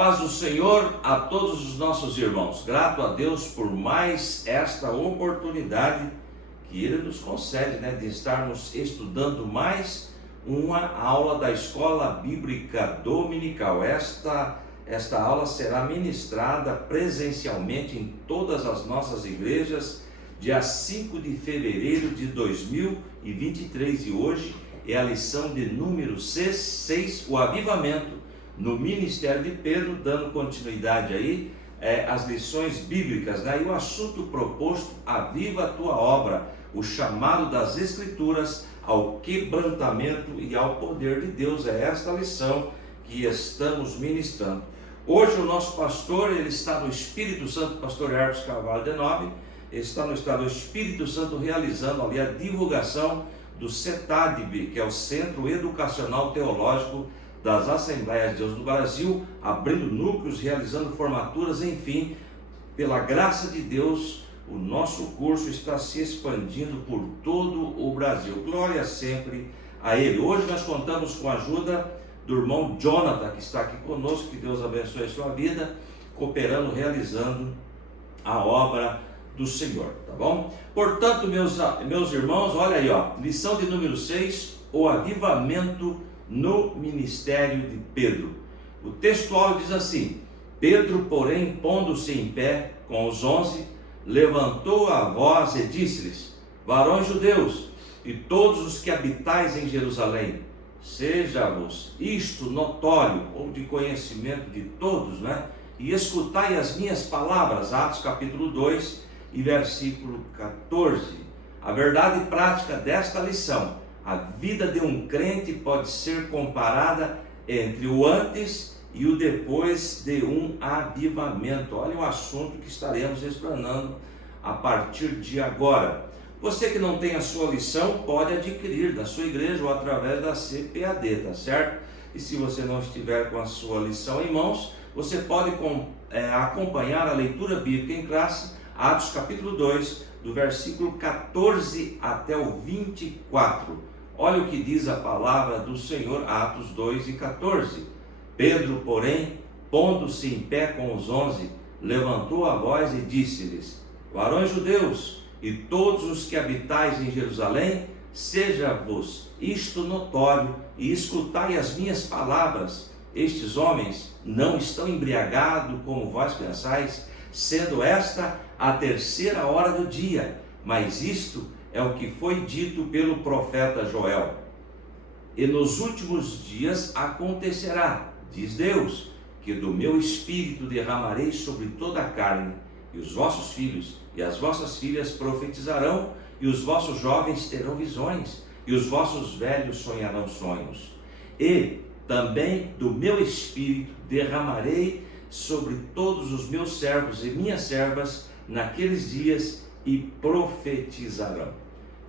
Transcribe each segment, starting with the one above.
paz do Senhor a todos os nossos irmãos. Grato a Deus por mais esta oportunidade que Ele nos concede, de estarmos estudando mais uma aula da Escola Bíblica Dominical. Esta aula será ministrada presencialmente em todas as nossas igrejas, dia 5 de fevereiro de 2023. E hoje é a lição de número 6, o avivamento no ministério de Pedro, dando continuidade aí às lições bíblicas, E o assunto proposto: aviva a tua obra, o chamado das Escrituras ao quebrantamento e ao poder de Deus. É esta lição que estamos ministrando. Hoje o nosso pastor, ele está no Espírito Santo, pastor Hermes Carvalho de Nobre, está no estado do Espírito Santo realizando ali a divulgação do CETADB, que é o Centro Educacional Teológico das Assembleias de Deus do Brasil, abrindo núcleos, realizando formaturas, enfim, pela graça de Deus, o nosso curso está se expandindo por todo o Brasil. Glória sempre a Ele. Hoje nós contamos com a ajuda do irmão Jonathan, que está aqui conosco, que Deus abençoe a sua vida, cooperando, realizando a obra do Senhor, tá bom? Portanto, meus irmãos, olha aí, lição de número 6, o avivamento no ministério de Pedro. O textual diz assim: Pedro, porém, pondo-se em pé com os 11, levantou a voz e disse-lhes: varões judeus, e todos os que habitais em Jerusalém, seja-vos isto notório, ou de conhecimento de todos, e escutai as minhas palavras. Atos capítulo 2 e versículo 14. A verdade prática desta lição: a vida de um crente pode ser comparada entre o antes e o depois de um avivamento. Olha o assunto que estaremos explanando a partir de agora. Você que não tem a sua lição, pode adquirir da sua igreja ou através da CPAD, tá certo? E se você não estiver com a sua lição em mãos, você pode acompanhar a leitura bíblica em classe, Atos capítulo 2, do versículo 14 até o 24. Olha o que diz a palavra do Senhor, Atos 2 e 14. Pedro, porém, pondo-se em pé com os 11, levantou a voz e disse-lhes: varões judeus, e todos os que habitais em Jerusalém, seja-vos isto notório, e escutai as minhas palavras. Estes homens não estão embriagados, como vós pensais, sendo esta a 3ª hora do dia, mas isto é o que foi dito pelo profeta Joel. E nos últimos dias acontecerá, diz Deus, que do meu espírito derramarei sobre toda a carne, e os vossos filhos e as vossas filhas profetizarão, e os vossos jovens terão visões, e os vossos velhos sonharão sonhos. E também do meu espírito derramarei sobre todos os meus servos e minhas servas naqueles dias, e profetizarão.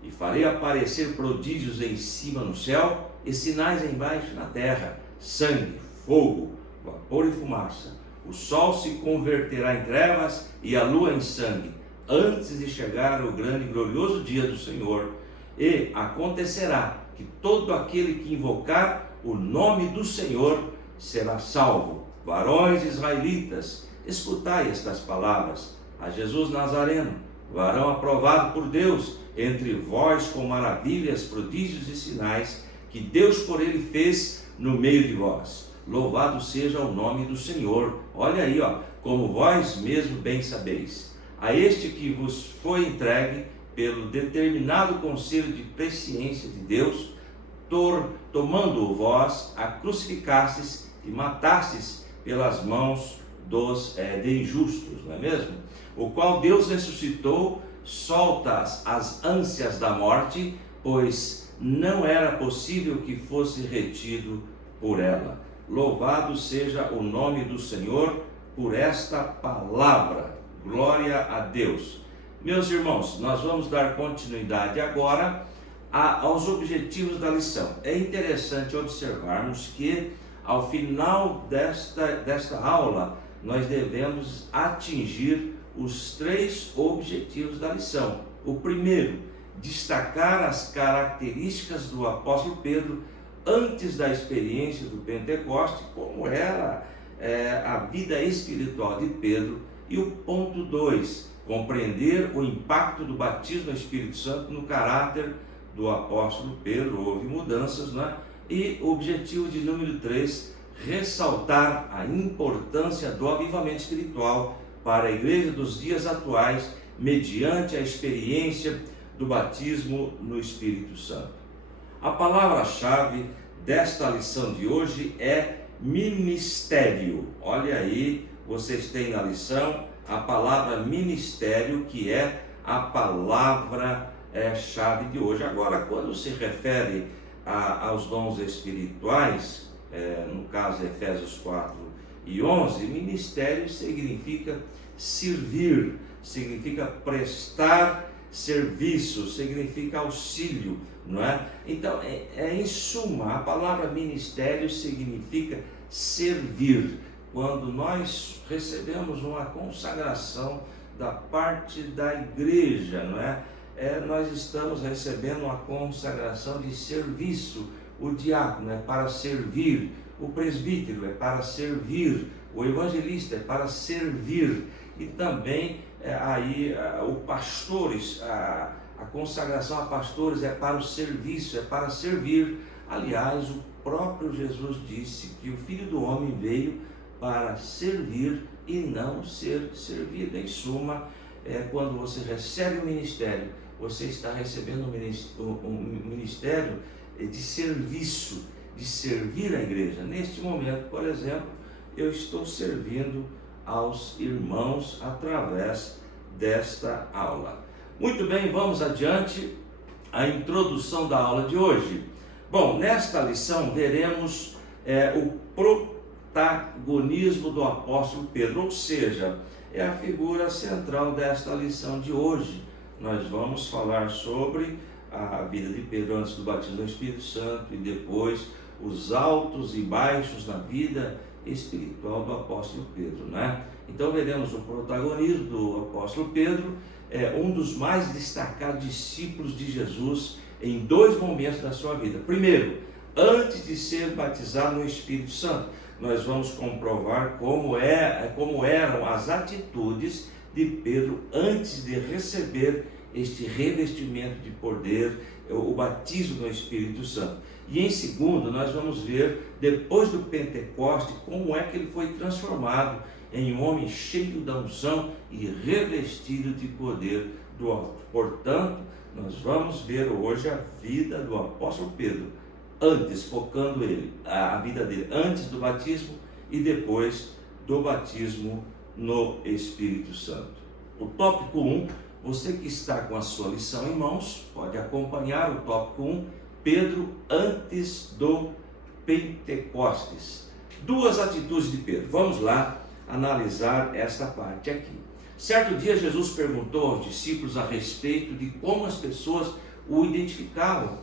E farei aparecer prodígios em cima no céu, e sinais embaixo na terra: sangue, fogo, vapor e fumaça. O sol se converterá em trevas e a lua em sangue, antes de chegar o grande e glorioso dia do Senhor. E acontecerá que todo aquele que invocar o nome do Senhor será salvo. Varões israelitas, escutai estas palavras: a Jesus Nazareno, varão aprovado por Deus entre vós, com maravilhas, prodígios e sinais que Deus por ele fez no meio de vós. Louvado seja o nome do Senhor. Olha aí, como vós mesmo bem sabeis. A este que vos foi entregue pelo determinado conselho de presciência de Deus, tomando-o vós, a crucificastes e matastes pelas mãos de injustos, não é mesmo? O qual Deus ressuscitou, solta as ânsias da morte, pois não era possível que fosse retido por ela. Louvado seja o nome do Senhor por esta palavra. Glória a Deus. Meus irmãos, nós vamos dar continuidade agora aos objetivos da lição. É interessante observarmos que ao final desta aula nós devemos atingir os 3 objetivos da lição. O primeiro, destacar as características do apóstolo Pedro antes da experiência do Pentecoste, como era a vida espiritual de Pedro. E o ponto 2, compreender o impacto do batismo no Espírito Santo no caráter do apóstolo Pedro. Houve mudanças, né? E o objetivo de número 3, ressaltar a importância do avivamento espiritual para a igreja dos dias atuais, mediante a experiência do batismo no Espírito Santo. A palavra-chave desta lição de hoje é ministério. Olha aí, vocês têm na lição a palavra ministério, que é a palavra-chave de hoje. Agora, quando se refere aos dons espirituais, no caso Efésios 4:11, ministério significa servir, significa prestar serviço, significa auxílio, não é? Então, em suma, a palavra ministério significa servir. Quando nós recebemos uma consagração da parte da igreja, não é? Nós estamos recebendo uma consagração de serviço. O diácono é para servir, o presbítero é para servir, o evangelista é para servir, e também o pastores, a consagração a pastores é para o serviço, é para servir. Aliás, o próprio Jesus disse que o Filho do Homem veio para servir e não ser servido. Em suma, quando você recebe o ministério, você está recebendo um ministério de serviço, de servir a igreja. Neste momento, por exemplo, eu estou servindo aos irmãos através desta aula. Muito bem, vamos adiante. A introdução da aula de hoje. Bom, nesta lição veremos o protagonismo do apóstolo Pedro, ou seja, é a figura central desta lição de hoje. Nós vamos falar sobre a vida de Pedro antes do batismo do Espírito Santo e depois os altos e baixos na vida espiritual do apóstolo Pedro, né? Então veremos o protagonismo do apóstolo Pedro, um dos mais destacados discípulos de Jesus em 2 momentos da sua vida. Primeiro, antes de ser batizado no Espírito Santo, nós vamos comprovar como eram as atitudes de Pedro antes de receber este revestimento de poder, o batismo no Espírito Santo. E em segundo, nós vamos ver, depois do Pentecoste, como é que ele foi transformado em um homem cheio da unção e revestido de poder do alto. Portanto, nós vamos ver hoje a vida do apóstolo Pedro, antes, focando a vida dele antes do batismo e depois do batismo no Espírito Santo. O tópico 1, você que está com a sua lição em mãos, pode acompanhar o tópico 1, Pedro antes do Pentecostes. 2 atitudes de Pedro. Vamos lá analisar esta parte aqui. Certo dia Jesus perguntou aos discípulos a respeito de como as pessoas o identificavam.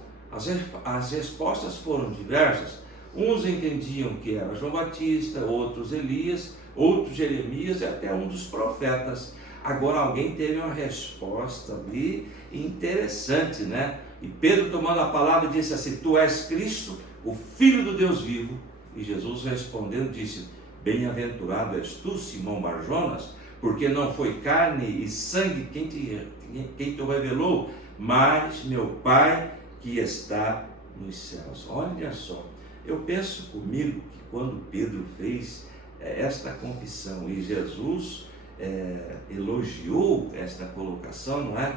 As respostas foram diversas. Uns entendiam que era João Batista, outros Elias, outros Jeremias e até um dos profetas. Agora alguém teve uma resposta ali interessante, né? E Pedro, tomando a palavra, disse assim: Tu és Cristo, o Filho do Deus vivo. E Jesus respondendo disse: Bem-aventurado és tu, Simão Barjonas, porque não foi carne e sangue quem te revelou, mas meu Pai que está nos céus. Olha só, eu penso comigo que quando Pedro fez esta confissão e Jesus elogiou esta colocação, não é?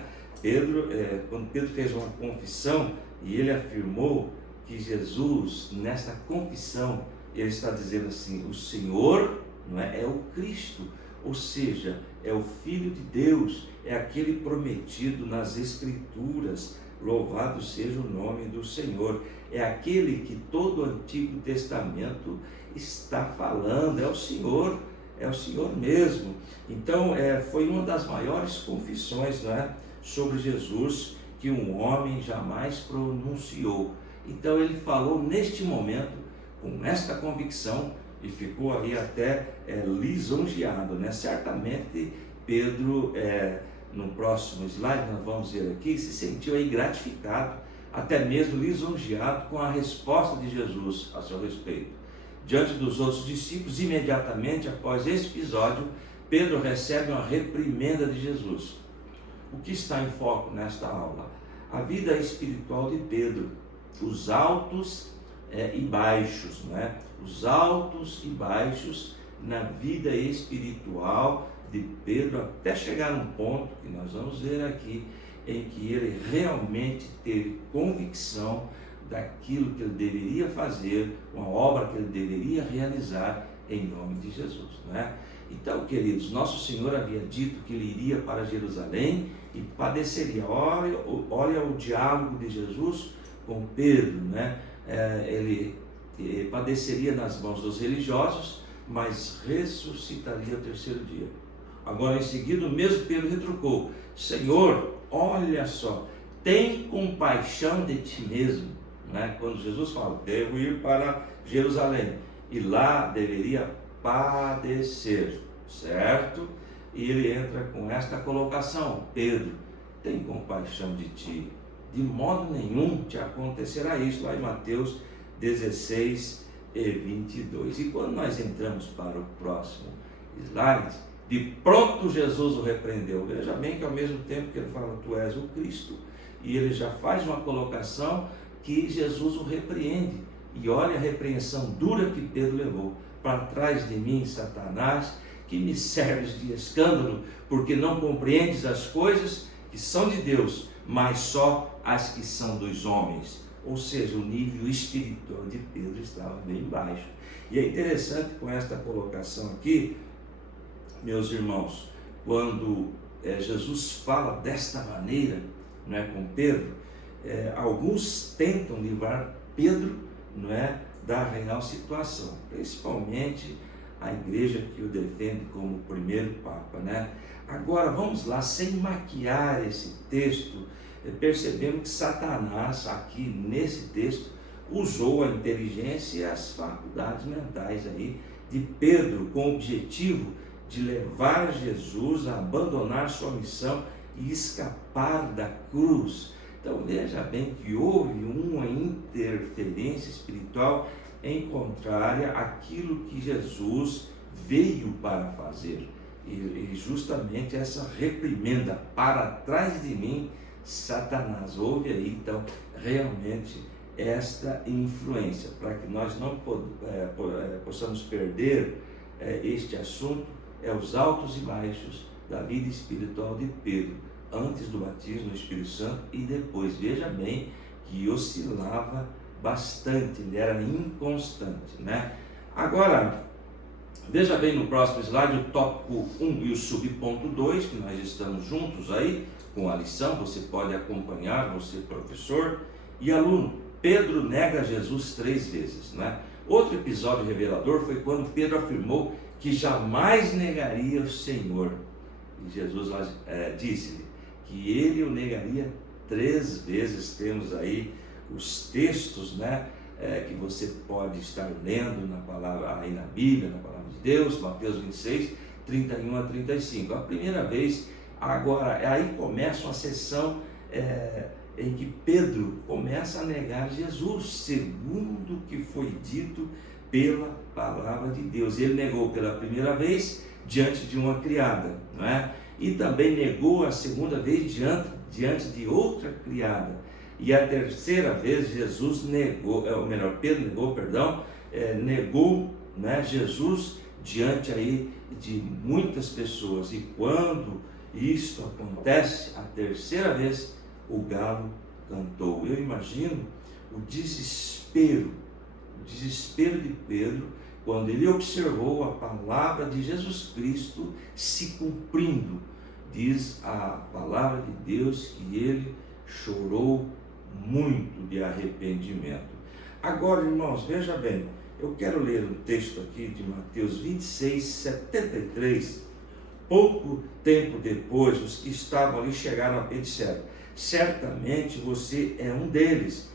Quando Pedro fez uma confissão e ele afirmou que Jesus, nesta confissão, ele está dizendo assim: o Senhor, não é o Cristo, ou seja, é o Filho de Deus, é aquele prometido nas Escrituras. Louvado seja o nome do Senhor. É aquele que todo o Antigo Testamento está falando, é o Senhor mesmo. Então, foi uma das maiores confissões, não é, sobre Jesus que um homem jamais pronunciou. Então, ele falou neste momento, com esta convicção, e ficou ali até lisonjeado, né? Certamente, Pedro, no próximo slide, nós vamos ver aqui, se sentiu aí gratificado, até mesmo lisonjeado com a resposta de Jesus a seu respeito. diante dos outros discípulos. Imediatamente após esse episódio, Pedro recebe uma reprimenda de Jesus. O que está em foco nesta aula? A vida espiritual de Pedro, os altos e baixos, né? Os altos e baixos na vida espiritual de Pedro, até chegar num ponto que nós vamos ver aqui, em que ele realmente teve convicção daquilo que ele deveria fazer, uma obra que ele deveria realizar em nome de Jesus, né? Então, queridos, nosso Senhor havia dito que ele iria para Jerusalém e padeceria. Olha o diálogo de Jesus com Pedro, né? Ele padeceria nas mãos dos religiosos, mas ressuscitaria ao terceiro dia. Agora, em seguida, o mesmo Pedro retrucou: Senhor, olha só, tem compaixão de ti mesmo, né? Quando Jesus fala, devo ir para Jerusalém, e lá deveria padecer, certo? E ele entra com esta colocação: Pedro, tem compaixão de ti, de modo nenhum te acontecerá isso, lá em Mateus 16 e 22. E quando nós entramos para o próximo slide, de pronto Jesus o repreendeu. Veja bem que ao mesmo tempo que ele fala, tu és o Cristo, e ele já faz uma colocação que Jesus o repreende. E olha a repreensão dura que Pedro levou: para trás de mim, Satanás, que me serves de escândalo, porque não compreendes as coisas que são de Deus, mas só as que são dos homens. Ou seja, o nível espiritual de Pedro estava bem baixo. E é interessante com esta colocação aqui, meus irmãos, quando Jesus fala desta maneira, não é, com Pedro, alguns tentam livrar Pedro, não é, da real situação, principalmente a igreja que o defende como o primeiro Papa, né? Agora vamos lá, sem maquiar esse texto, percebemos que Satanás aqui nesse texto usou a inteligência e as faculdades mentais aí de Pedro com o objetivo de levar Jesus a abandonar sua missão e escapar da cruz. Então veja bem que houve uma interferência espiritual em contrária àquilo que Jesus veio para fazer. E justamente essa reprimenda: para trás de mim, Satanás. Houve aí então realmente esta influência. Para que nós não possamos perder este assunto, os altos e baixos da vida espiritual de Pedro, antes do batismo do Espírito Santo e depois. Veja bem que oscilava bastante, ele era inconstante, né? Agora, veja bem no próximo slide o tópico 1 e o subponto 2, que nós estamos juntos aí com a lição. Você pode acompanhar, você professor e aluno. Pedro nega Jesus 3 vezes, né? Outro episódio revelador foi quando Pedro afirmou que jamais negaria o Senhor. E Jesus disse-lhe que ele o negaria 3 vezes. Temos aí os textos, né, que você pode estar lendo na palavra, aí na Bíblia, na palavra de Deus, Mateus 26, 31 a 35. A primeira vez, agora, aí começa uma sessão em que Pedro começa a negar Jesus, segundo o que foi dito pela palavra de Deus. Ele negou pela primeira vez diante de uma criada, não é? E também negou a segunda vez diante de outra criada. E a terceira vez Jesus negou, Pedro negou, né, Jesus diante aí de muitas pessoas. E quando isto acontece, a terceira vez, o galo cantou. Eu imagino o desespero de Pedro, quando ele observou a palavra de Jesus Cristo se cumprindo. Diz a palavra de Deus que ele chorou muito de arrependimento. Agora, irmãos, veja bem, eu quero ler um texto aqui de Mateus 26, 73. Pouco tempo depois, os que estavam ali chegaram e disseram: certamente você é um deles,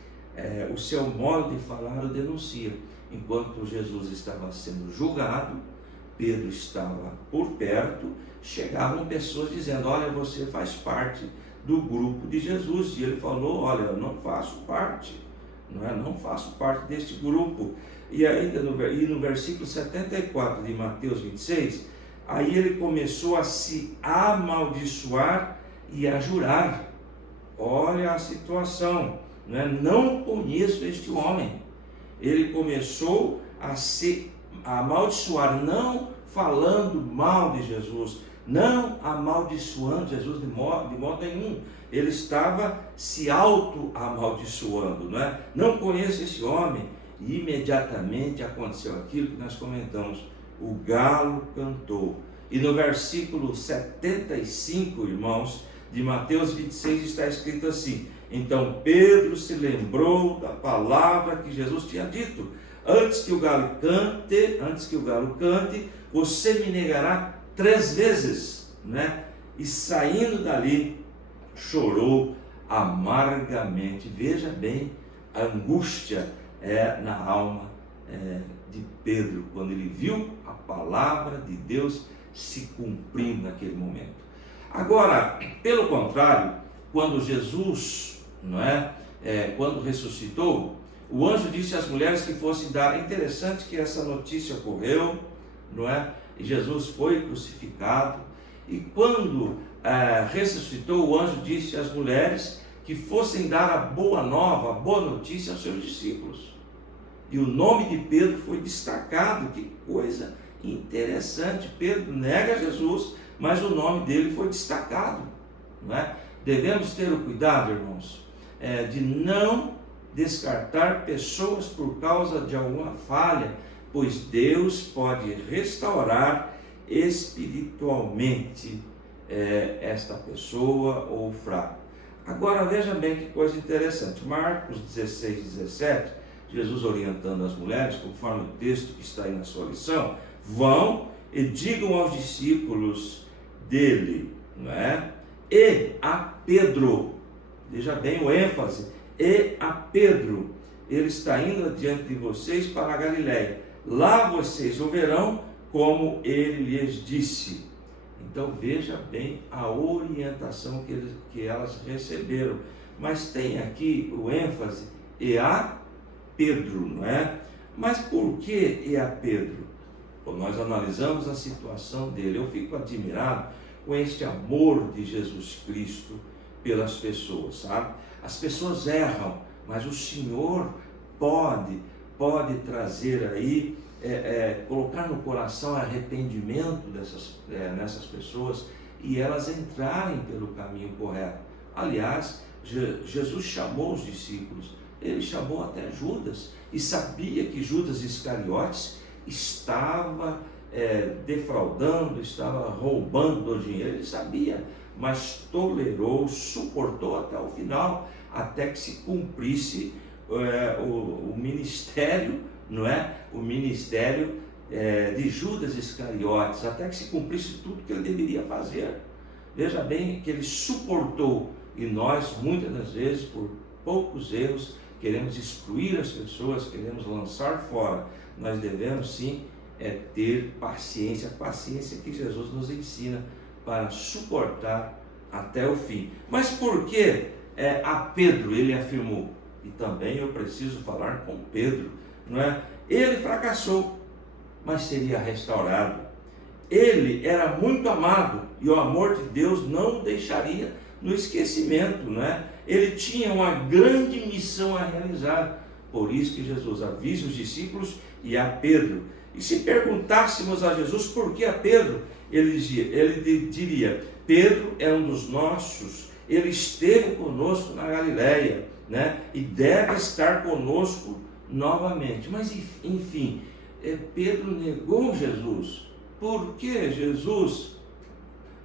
o seu modo de falar o denuncia. Enquanto Jesus estava sendo julgado, Pedro estava por perto, chegavam pessoas dizendo: olha, você faz parte do grupo de Jesus. E ele falou: olha, eu não faço parte, não faço parte deste grupo. e ainda no versículo 74 de Mateus 26, aí ele começou a se amaldiçoar e a jurar. Olha a situação, né? Não conheço este homem. Ele começou a se amaldiçoar, não falando mal de Jesus, não amaldiçoando Jesus de modo nenhum. Ele estava se auto-amaldiçoando, né? Não conheço esse homem. E imediatamente aconteceu aquilo que nós comentamos: o galo cantou. E no versículo 75, irmãos, de Mateus 26 está escrito assim: então Pedro se lembrou da palavra que Jesus tinha dito: antes que o galo cante, você me negará 3 vezes, né? E saindo dali, chorou amargamente. Veja bem a angústia na alma de Pedro, quando ele viu a palavra de Deus se cumprindo naquele momento. Agora, pelo contrário, quando Jesus, quando ressuscitou, o anjo disse às mulheres que fossem dar. É interessante que essa notícia ocorreu, e Jesus foi crucificado, e quando ressuscitou, o anjo disse às mulheres que fossem dar a boa nova, a boa notícia aos seus discípulos. E o nome de Pedro foi destacado. Que coisa interessante! Pedro nega Jesus, mas o nome dele foi destacado, Devemos ter o cuidado, irmãos, de não descartar pessoas por causa de alguma falha, pois Deus pode restaurar espiritualmente esta pessoa ou fraco. Agora veja bem que coisa interessante. Marcos 16, 17, Jesus orientando as mulheres, conforme o texto que está aí na sua lição: vão e digam aos discípulos dele, e a Pedro, veja bem o ênfase, e a Pedro, ele está indo adiante de vocês para a Galiléia, lá vocês o verão, como ele lhes disse. Então veja bem a orientação que elas receberam, mas tem aqui o ênfase, e a Pedro, Mas por que e a Pedro? Quando nós analisamos a situação dele, eu fico admirado com este amor de Jesus Cristo pelas pessoas, sabe? As pessoas erram, mas o Senhor pode trazer aí, colocar no coração arrependimento nessas pessoas e elas entrarem pelo caminho correto. Aliás, Jesus chamou os discípulos, ele chamou até Judas, e sabia que Judas Iscariotes estava defraudando, estava roubando o dinheiro, ele sabia, mas tolerou, suportou até o final, até que se cumprisse o ministério, o ministério de Judas Iscariotes, até que se cumprisse tudo que ele deveria fazer. Veja bem que ele suportou, e nós muitas das vezes, por poucos erros, queremos excluir as pessoas, queremos lançar fora. Nós devemos sim ter paciência, a paciência que Jesus nos ensina para suportar até o fim. Mas por que a Pedro ele afirmou? E também eu preciso falar com Pedro, Ele fracassou, mas seria restaurado. Ele era muito amado e o amor de Deus não o deixaria no esquecimento, Ele tinha uma grande missão a realizar. Por isso que Jesus avisa os discípulos e a Pedro. E se perguntássemos a Jesus por que a Pedro, ele diria: Pedro é um dos nossos, ele esteve conosco na Galiléia, e deve estar conosco novamente. Mas enfim, Pedro negou Jesus. Por que Jesus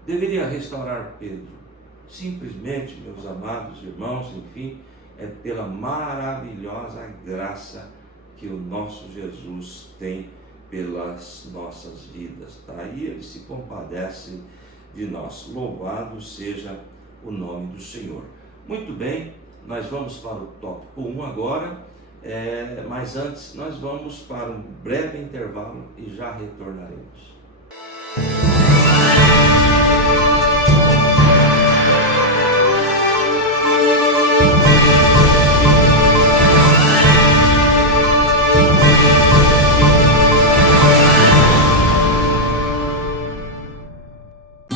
deveria restaurar Pedro? Simplesmente, meus amados irmãos, enfim, é pela maravilhosa graça que o nosso Jesus tem pelas nossas vidas, E ele se compadece de nós. Louvado seja o nome do Senhor. Muito bem, nós vamos para o tópico 1 agora, mas antes nós vamos para um breve intervalo e já retornaremos.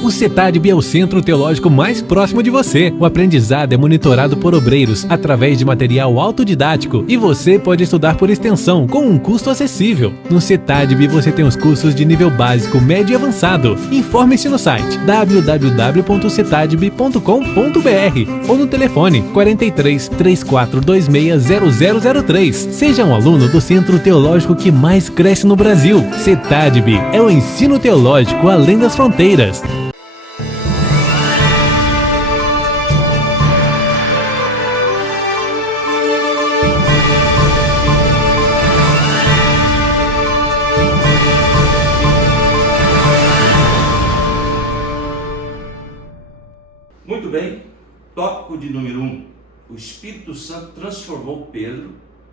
O CETADB é o centro teológico mais próximo de você. O aprendizado é monitorado por obreiros através de material autodidático e você pode estudar por extensão com um custo acessível. No CETADB você tem os cursos de nível básico, médio e avançado. Informe-se no site www.cetadb.com.br ou no telefone 43 3426 0003. Seja um aluno do centro teológico que mais cresce no Brasil. CETADB é o ensino teológico além das fronteiras. Muito bem, tópico de número 1. O Espírito Santo transformou Pedro,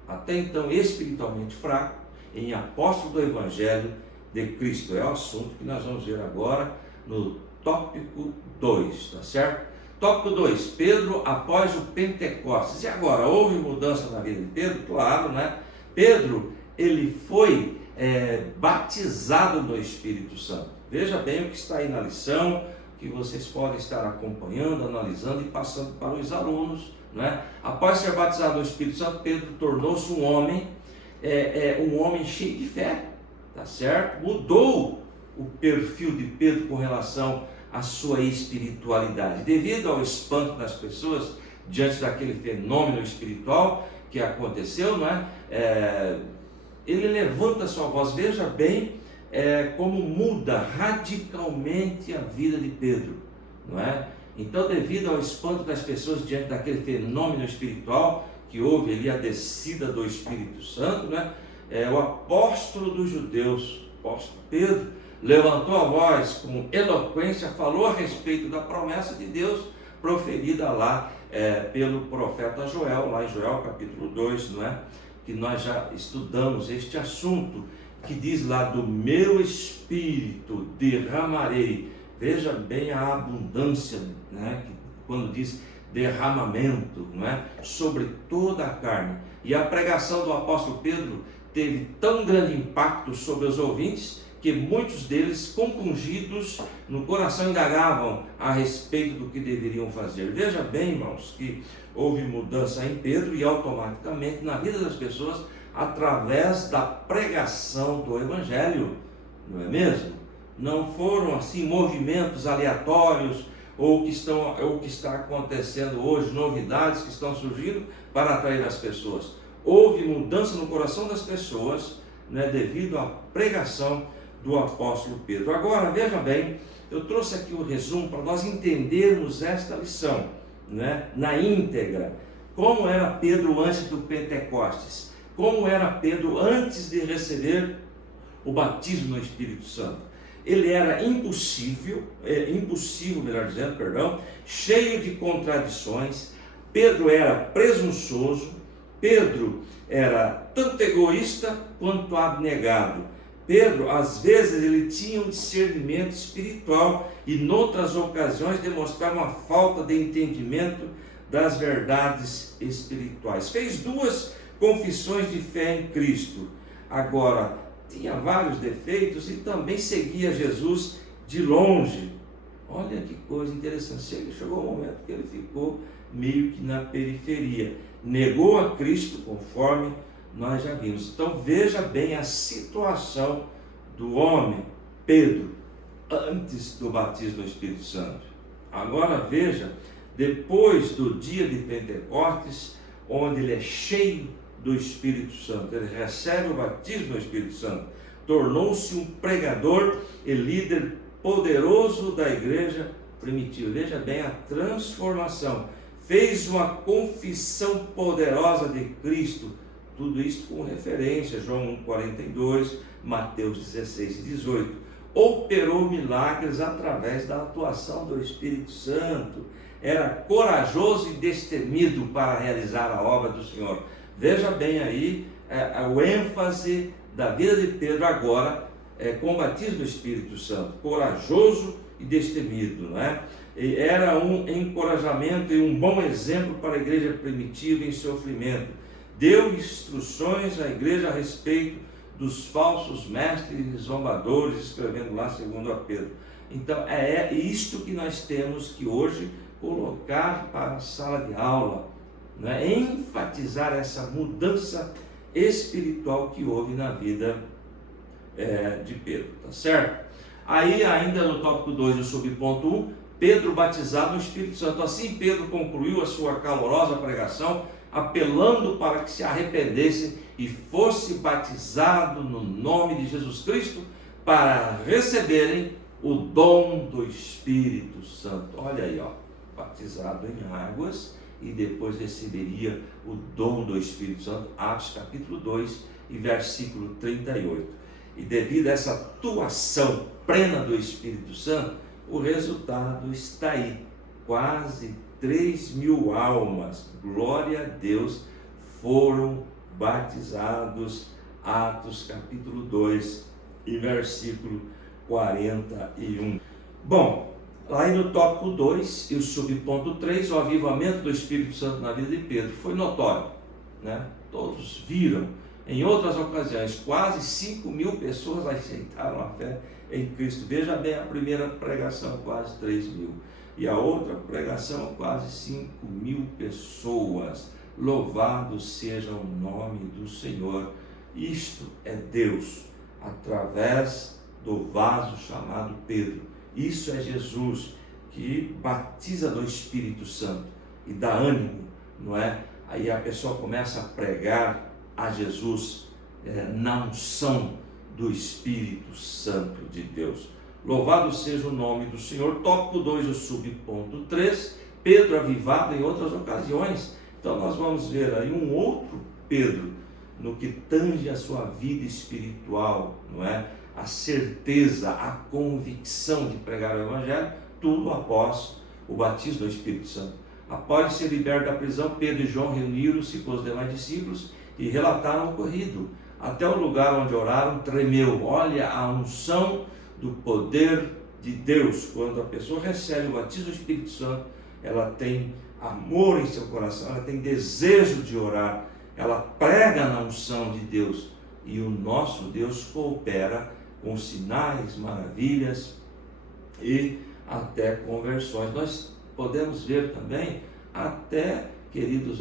até então espiritualmente fraco, em apóstolo do Evangelho de Cristo. É o assunto que nós vamos ver agora no tópico 2, tá certo? Tópico 2, Pedro após o Pentecostes. E agora, houve mudança na vida de Pedro? Claro, né? Pedro, ele foi batizado no Espírito Santo. Veja bem o que está aí na lição, que vocês podem estar acompanhando, analisando e passando para os alunos, né? Após ser batizado no Espírito Santo, Pedro tornou-se um homem cheio de fé, tá certo? Mudou o perfil de Pedro com relação à sua espiritualidade, devido ao espanto das pessoas diante daquele fenômeno espiritual que aconteceu, não é? Ele levanta a sua voz. Veja bem como muda radicalmente a vida de Pedro, não é? Então, devido ao espanto das pessoas diante daquele fenômeno espiritual que houve ali, a descida do Espírito Santo, né? O apóstolo dos judeus, o apóstolo Pedro, levantou a voz com eloquência, falou a respeito da promessa de Deus proferida lá pelo profeta Joel, lá em Joel capítulo 2, não é? Que nós já estudamos este assunto, que diz lá: do meu espírito derramarei. Veja bem a abundância, né? Quando diz derramamento, não é? Sobre toda a carne. E a pregação do apóstolo Pedro teve tão grande impacto sobre os ouvintes, que muitos deles, compungidos no coração, indagavam a respeito do que deveriam fazer. Veja bem, irmãos, que houve mudança em Pedro e automaticamente na vida das pessoas, através da pregação do Evangelho, não é mesmo? Não foram assim movimentos aleatórios ou que está acontecendo hoje, novidades que estão surgindo para atrair as pessoas. Houve mudança no coração das pessoas, né, devido à pregação do apóstolo Pedro. Agora, veja bem, eu trouxe aqui um resumo para nós entendermos esta lição, né, na íntegra. Como era Pedro antes do Pentecostes? Como era Pedro antes de receber o batismo no Espírito Santo? Ele era impossível, cheio de contradições. Pedro era presunçoso. Pedro era tanto egoísta quanto abnegado. Pedro, às vezes, ele tinha um discernimento espiritual e, noutras ocasiões, demonstrava uma falta de entendimento das verdades espirituais. Fez 2 confissões de fé em Cristo. Agora, tinha vários defeitos e também seguia Jesus de longe. Olha que coisa interessante. Chegou o momento que ele ficou meio que na periferia. Negou a Cristo, conforme nós já vimos. Então, veja bem a situação do homem, Pedro, antes do batismo do Espírito Santo. Agora veja, depois do dia de Pentecostes, onde ele é cheio do Espírito Santo, ele recebe o batismo do Espírito Santo, tornou-se um pregador e líder poderoso da igreja primitiva. Veja bem a transformação. Fez uma confissão poderosa de Cristo, tudo isso com referência a João 1,42, Mateus 16 e 18. Operou milagres através da atuação do Espírito Santo. Era corajoso e destemido para realizar a obra do Senhor. Veja bem aí o ênfase da vida de Pedro agora com o batismo do Espírito Santo. Corajoso e destemido, não é? E era um encorajamento e um bom exemplo para a igreja primitiva em sofrimento. Deu instruções à igreja a respeito dos falsos mestres zombadores, escrevendo lá segundo a Pedro. Então é isto que nós temos que hoje colocar para a sala de aula, né? Enfatizar essa mudança espiritual que houve na vida de Pedro, tá certo? Aí ainda no tópico 2, o subponto 1, Pedro batizado no Espírito Santo. Assim Pedro concluiu a sua calorosa pregação, apelando para que se arrependesse e fosse batizado no nome de Jesus Cristo para receberem o dom do Espírito Santo. Olha aí, batizado em águas e depois receberia o dom do Espírito Santo. Atos capítulo 2 e versículo 38. E devido a essa atuação plena do Espírito Santo, o resultado está aí. Quase 3.000 almas, glória a Deus, foram batizados. Atos capítulo 2 e versículo 41. Bom, aí no tópico 2 e o subponto 3, o avivamento do Espírito Santo na vida de Pedro foi notório, né? Todos viram. Em outras ocasiões, quase 5.000 pessoas aceitaram a fé em Cristo. Veja bem, a primeira pregação, quase 3.000. E a outra pregação, quase 5.000 pessoas. Louvado seja o nome do Senhor. Isto é Deus, através do vaso chamado Pedro. Isso é Jesus, que batiza no Espírito Santo e dá ânimo, não é? Aí a pessoa começa a pregar a Jesus na unção do Espírito Santo de Deus. Louvado seja o nome do Senhor. Tópico 2, o subponto 3, Pedro avivado em outras ocasiões. Então nós vamos ver aí um outro Pedro no que tange a sua vida espiritual, não é? A certeza, a convicção de pregar o Evangelho, tudo após o batismo do Espírito Santo. Após ser liberto da prisão, Pedro e João reuniram-se com os demais discípulos e relataram o ocorrido. Até o lugar onde oraram tremeu. Olha a unção do poder de Deus. Quando a pessoa recebe o batismo do Espírito Santo, ela tem amor em seu coração, ela tem desejo de orar, ela prega na unção de Deus, e o nosso Deus coopera com sinais, maravilhas e até conversões. Nós podemos ver também até, queridos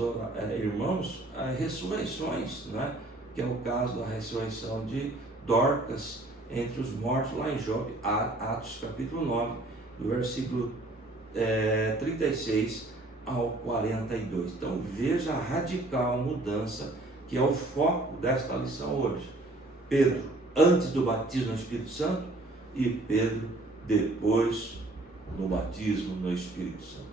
irmãos, ressurreições, não é? Que é o caso da ressurreição de Dorcas entre os mortos, lá em Job, Atos capítulo 9, do versículo 36 ao 42. Então veja a radical mudança que é o foco desta lição hoje. Pedro antes do batismo no Espírito Santo e Pedro depois do batismo no Espírito Santo.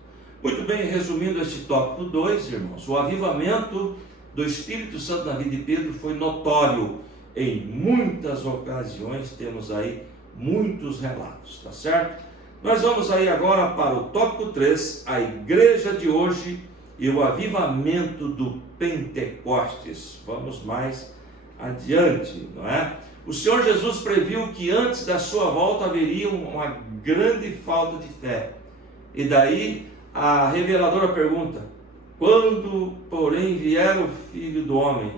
Muito bem, resumindo este tópico 2, irmãos, o avivamento do Espírito Santo na vida de Pedro foi notório em muitas ocasiões. Temos aí muitos relatos, tá certo? Nós vamos aí agora para o tópico 3, a igreja de hoje e o avivamento do Pentecostes. Vamos mais adiante, não é? O Senhor Jesus previu que antes da sua volta haveria uma grande falta de fé. E daí a reveladora pergunta: quando, porém, vier o Filho do Homem,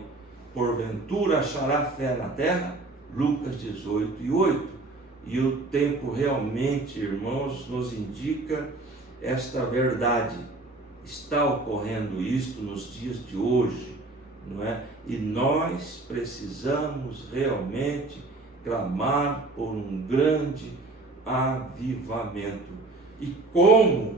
porventura achará fé na terra? Lucas 18 e 8. E o tempo realmente, irmãos, nos indica esta verdade. Está ocorrendo isto nos dias de hoje, não é? E nós precisamos realmente clamar por um grande avivamento. E como,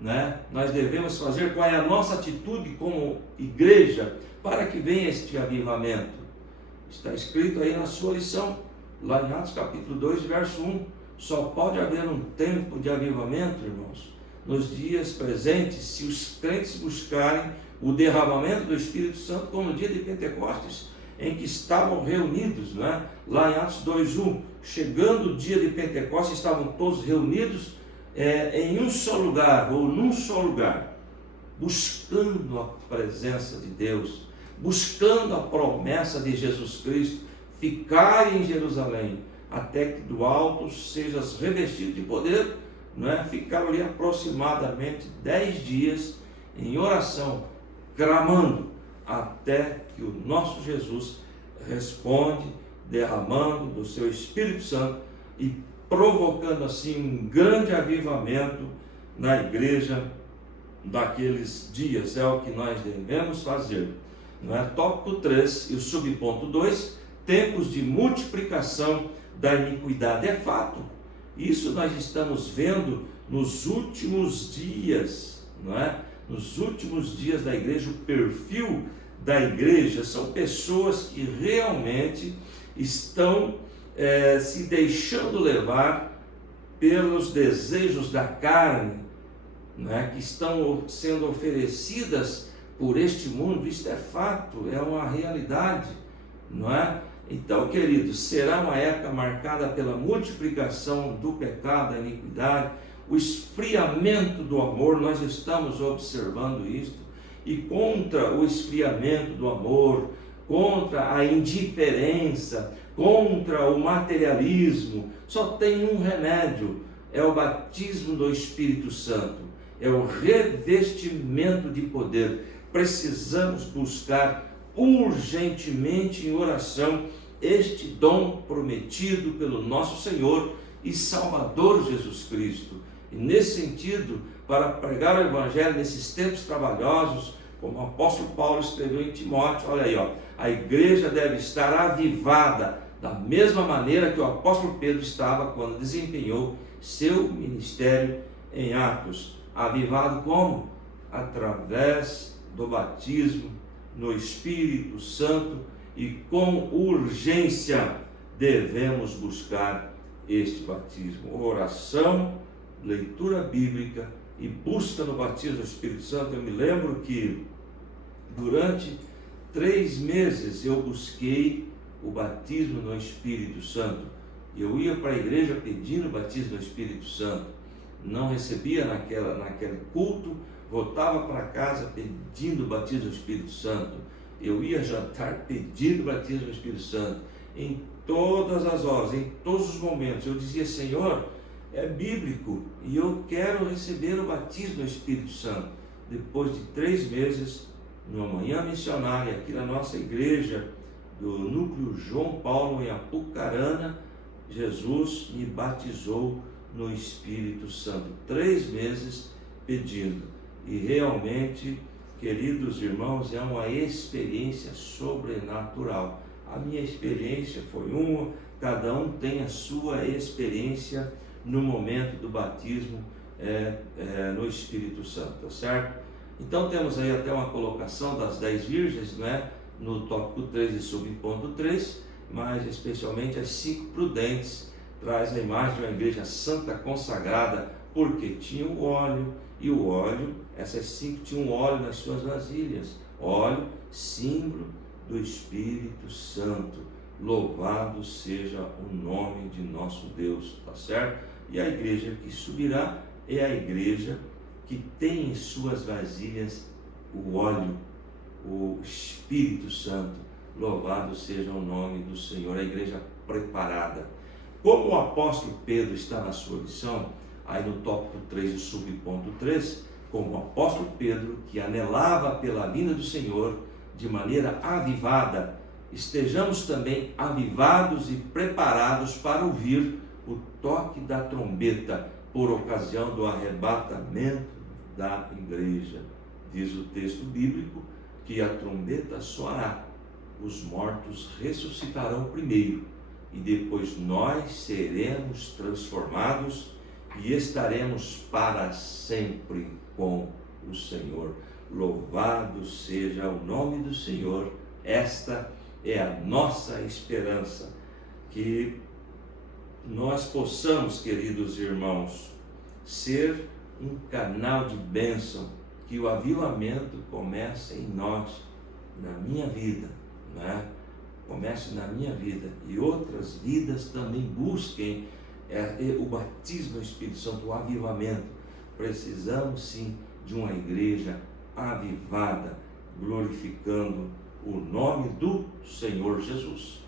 né, nós devemos fazer, qual é a nossa atitude como igreja para que venha este avivamento? Está escrito aí na sua lição, lá em Atos capítulo 2, verso 1. Só pode haver um tempo de avivamento, irmãos, nos dias presentes, se os crentes buscarem o derramamento do Espírito Santo, como no dia de Pentecostes, em que estavam reunidos, não é? Lá em Atos 2:1, chegando o dia de Pentecostes, estavam todos reunidos em um só lugar, ou num só lugar, buscando a presença de Deus, buscando a promessa de Jesus Cristo, ficar em Jerusalém, até que do alto sejas revestido de poder, não é? Ficaram ali aproximadamente 10 dias em oração, clamando, até que o nosso Jesus responde derramando do seu Espírito Santo e provocando assim um grande avivamento na igreja daqueles dias. É o que nós devemos fazer. Não é? Tópico 3 e o subponto 2, tempos de multiplicação da iniquidade. É fato, isso nós estamos vendo nos últimos dias, não é? Nos últimos dias da igreja, o perfil da igreja são pessoas que realmente estão se deixando levar pelos desejos da carne, não é? Que estão sendo oferecidas por este mundo. Isto é fato, é uma realidade, não é? Então, queridos, será uma época marcada pela multiplicação do pecado, da iniquidade, o esfriamento do amor. Nós estamos observando isto, e contra o esfriamento do amor, contra a indiferença, contra o materialismo, só tem um remédio: é o batismo do Espírito Santo, é o revestimento de poder. Precisamos buscar urgentemente em oração este dom prometido pelo nosso Senhor e Salvador Jesus Cristo. E nesse sentido, para pregar o Evangelho nesses tempos trabalhosos, como o apóstolo Paulo escreveu em Timóteo, olha aí, a igreja deve estar avivada da mesma maneira que o apóstolo Pedro estava quando desempenhou seu ministério em Atos. Avivado como? Através do batismo no Espírito Santo, e com urgência devemos buscar este batismo. Oração, leitura bíblica e busca no batismo do Espírito Santo. Eu me lembro que durante 3 meses eu busquei o batismo no Espírito Santo. Eu ia para a igreja pedindo o batismo no Espírito Santo, não recebia naquele culto, voltava para casa pedindo o batismo do Espírito Santo. Eu ia jantar pedindo o batismo do Espírito Santo. Em todas as horas, em todos os momentos, eu dizia: Senhor, é bíblico e eu quero receber o batismo do Espírito Santo. Depois de 3 meses, numa manhã missionária aqui na nossa igreja do núcleo João Paulo em Apucarana, Jesus me batizou no Espírito Santo. 3 meses pedindo, e realmente, queridos irmãos, é uma experiência sobrenatural. A minha experiência foi uma, cada um tem a sua experiência no momento do batismo no Espírito Santo, tá certo? Então temos aí até uma colocação das 10 virgens, né, no tópico 3 e subponto 3, mas especialmente as 5 prudentes. Traz a imagem de uma igreja santa consagrada, porque tinha o óleo, e o óleo, essas 5 tinham óleo nas suas vasilhas. Óleo, símbolo do Espírito Santo. Louvado seja o nome de nosso Deus, tá certo? E a igreja que subirá é a igreja que tem em suas vasilhas o óleo, o Espírito Santo. Louvado seja o nome do Senhor, a igreja preparada. Como o apóstolo Pedro está na sua lição, aí no tópico 3 e subponto 3, como o apóstolo Pedro, que anelava pela vinda do Senhor de maneira avivada, estejamos também avivados e preparados para ouvir o toque da trombeta por ocasião do arrebatamento da igreja. Diz o texto bíblico que a trombeta soará, os mortos ressuscitarão primeiro, e depois nós seremos transformados e estaremos para sempre com o Senhor. Louvado seja o nome do Senhor. Esta é a nossa esperança, que nós possamos, queridos irmãos, ser um canal de bênção, que o avivamento comece em nós, na minha vida, né? Comece na minha vida, e outras vidas também busquem o batismo do Espírito Santo, o avivamento. Precisamos sim de uma igreja avivada, glorificando o nome do Senhor Jesus.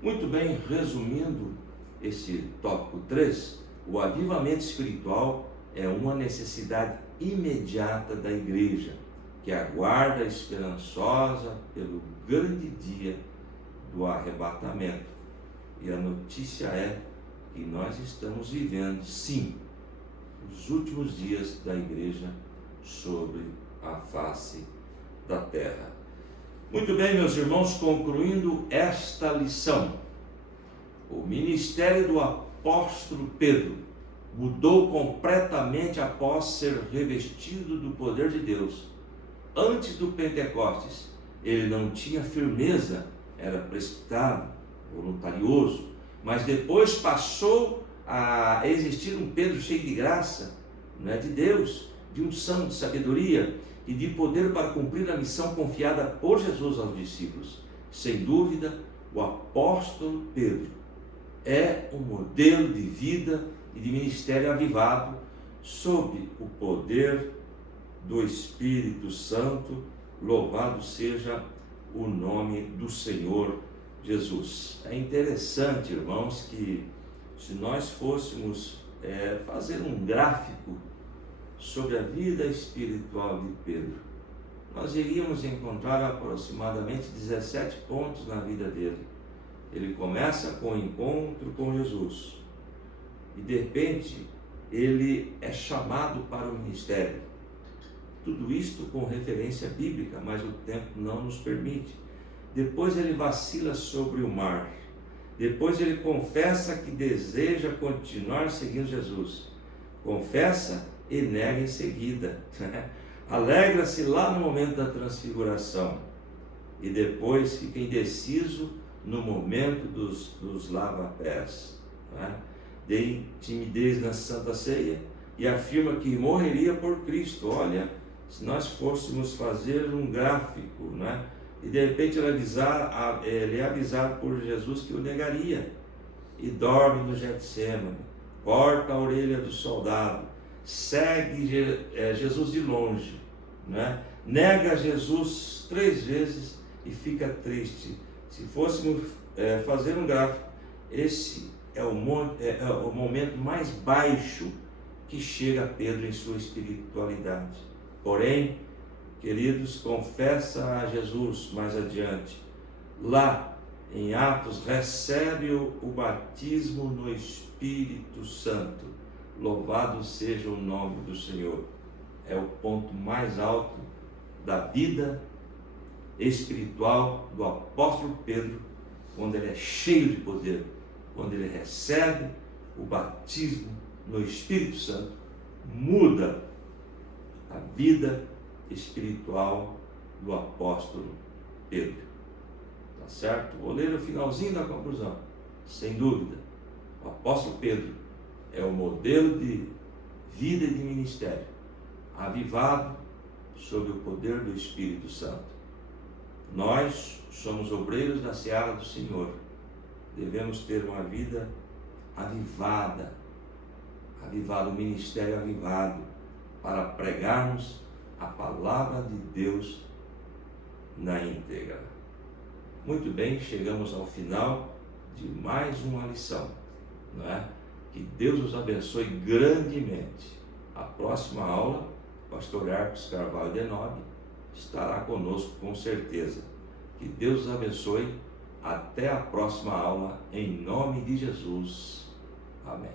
Muito bem, resumindo esse tópico 3, o avivamento espiritual é uma necessidade imediata da igreja, que aguarda esperançosa pelo grande dia do arrebatamento. E a notícia é que nós estamos vivendo, sim, os últimos dias da igreja sobre a face da terra. Muito bem, meus irmãos, concluindo esta lição, o ministério do apóstolo Pedro mudou completamente após ser revestido do poder de Deus. Antes do Pentecostes, ele não tinha firmeza, era precipitado, voluntarioso, mas depois passou a existir um Pedro cheio de graça, de Deus, de unção, de sabedoria e de poder para cumprir a missão confiada por Jesus aos discípulos. Sem dúvida, o apóstolo Pedro é um modelo de vida e de ministério avivado sob o poder do Espírito Santo. Louvado seja o nome do Senhor Jesus. É interessante, irmãos, que se nós fôssemos fazer um gráfico sobre a vida espiritual de Pedro, nós iríamos encontrar aproximadamente 17 pontos na vida dele. Ele começa com o encontro com Jesus e de repente ele é chamado para o ministério. Tudo isto com referência bíblica, mas o tempo não nos permite. Depois ele vacila sobre o mar. Depois ele confessa que deseja continuar seguindo Jesus. Confessa e nega em seguida. Alegra-se lá no momento da transfiguração. E depois fica indeciso no momento dos lava-pés. Tem timidez na Santa Ceia e afirma que morreria por Cristo. Olha, se nós fôssemos fazer um gráfico, e de repente ele é avisado por Jesus que o negaria, e dorme no Getsêmani, corta a orelha do soldado, segue Jesus de longe, nega Jesus 3 vezes e fica triste. Se fôssemos fazer um gráfico, esse é o momento mais baixo que chega Pedro em sua espiritualidade. Porém, queridos, confessa a Jesus mais adiante. Lá, em Atos, recebe o batismo no Espírito Santo. Louvado seja o nome do Senhor. É o ponto mais alto da vida espiritual do apóstolo Pedro, quando ele é cheio de poder, quando ele recebe o batismo no Espírito Santo, muda a vida espiritual do apóstolo Pedro. Tá certo? Vou ler o finalzinho da conclusão. Sem dúvida, o apóstolo Pedro é o modelo de vida e de ministério, avivado sob o poder do Espírito Santo. Nós somos obreiros da seara do Senhor. Devemos ter uma vida avivada, um ministério avivado, para pregarmos a palavra de Deus na íntegra. Muito bem, chegamos ao final de mais uma lição, Que Deus os abençoe grandemente. A próxima aula, o pastor Arcos Carvalho de Nobre estará conosco com certeza. Que Deus os abençoe. Até a próxima aula, em nome de Jesus. Amém.